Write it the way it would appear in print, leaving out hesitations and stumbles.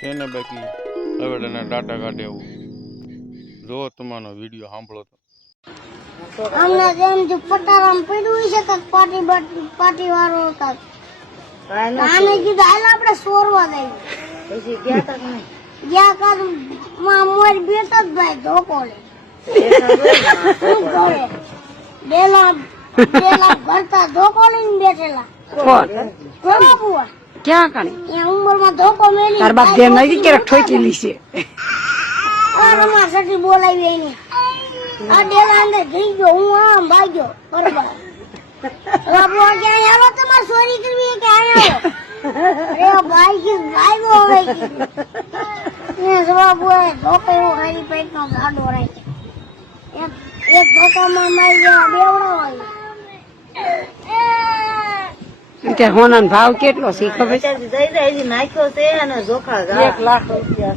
છે ને બાકી હવે એને ડાટા કાઢે એવું જો તમારો વિડીયો સાંભળો તો અમને જેમ જે પટારામ પડ્યું છે કે પાર્ટી વાળો હતા આને કીધું હાલ આપણે સોરવા દઈએ પછી ગયા તા કે નહીં? ગયા કર મોર બેટ જ ભાઈ ધોકો લે શું કરે બેલા ભરતા ધોકો લઈને બેઠેલા કોણ? બાબુઆ ક્યાં કણે? ત્યાં ઉંમરમાં ધોકો મેલી તાર બાપ ધ્યાન નથી કે ઠોકેલી છે. રમા સટી બોલાવી એને આ ડેલા અંદર જઈ ગયો હું આમ ભાગ્યો બરોબર બાબુઆ ક્યાં આવો તમારે ચોરી કરવી કે આયો અરે ભાઈ કે ભાગ્યો હવે એ બાબુએ ધોકો એવો ખાલી પેટનો ગાડો રાખ્યો એક ધોકામાં મારી જેવા બેવડો કે હોનાનો ભાવ કેટલો છે ખબર છે? નાખ્યો છે અને જોખા 1 લાખ રૂપિયા